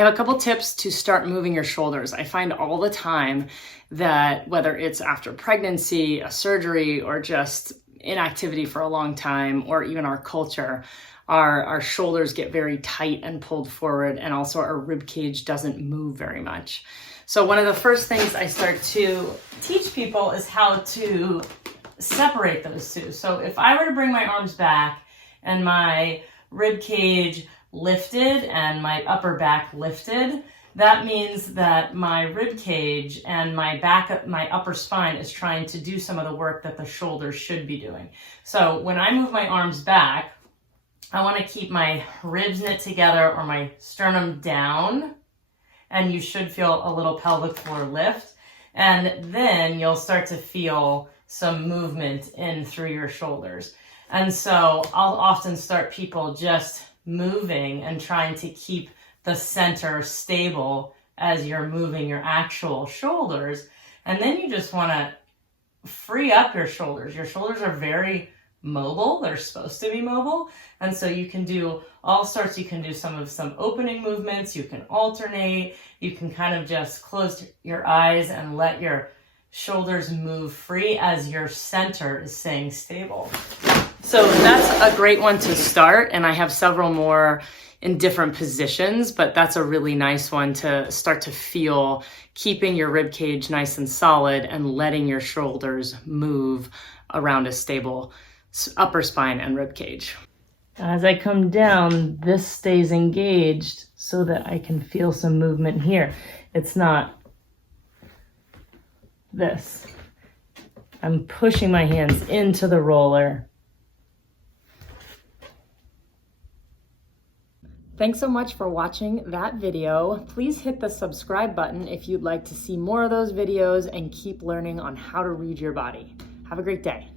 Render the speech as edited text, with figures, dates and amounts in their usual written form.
have a couple tips to start moving your shoulders. I find all the time that whether it's after pregnancy, a surgery, or just inactivity for a long time, or even our culture, our shoulders get very tight and pulled forward, and also our rib cage doesn't move very much. So one of the first things I start to teach people is how to separate those two. So if I were to bring my arms back and my rib cage lifted and my upper back lifted, that means that my rib cage and my upper spine is trying to do some of the work that the shoulders should be doing. So when I move my arms back, I want to keep my ribs knit together or my sternum down, and you should feel a little pelvic floor lift. And then you'll start to feel some movement in through your shoulders. And so I'll often start people just moving and trying to keep the center stable as you're moving your actual shoulders. And then you just want to free up your shoulders. Your shoulders are very mobile. They're supposed to be mobile. And so you can do all sorts. You can do some opening movements. You can alternate. You can kind of just close your eyes and let your shoulders move free as your center is staying stable. So that's a great one to start. And I have several more in different positions, but that's a really nice one to start to feel, keeping your rib cage nice and solid and letting your shoulders move around a stable upper spine and rib cage. As I come down, this stays engaged so that I can feel some movement here. It's not this. I'm pushing my hands into the roller. Thanks so much for watching that video. Please hit the subscribe button if you'd like to see more of those videos and keep learning on how to read your body. Have a great day.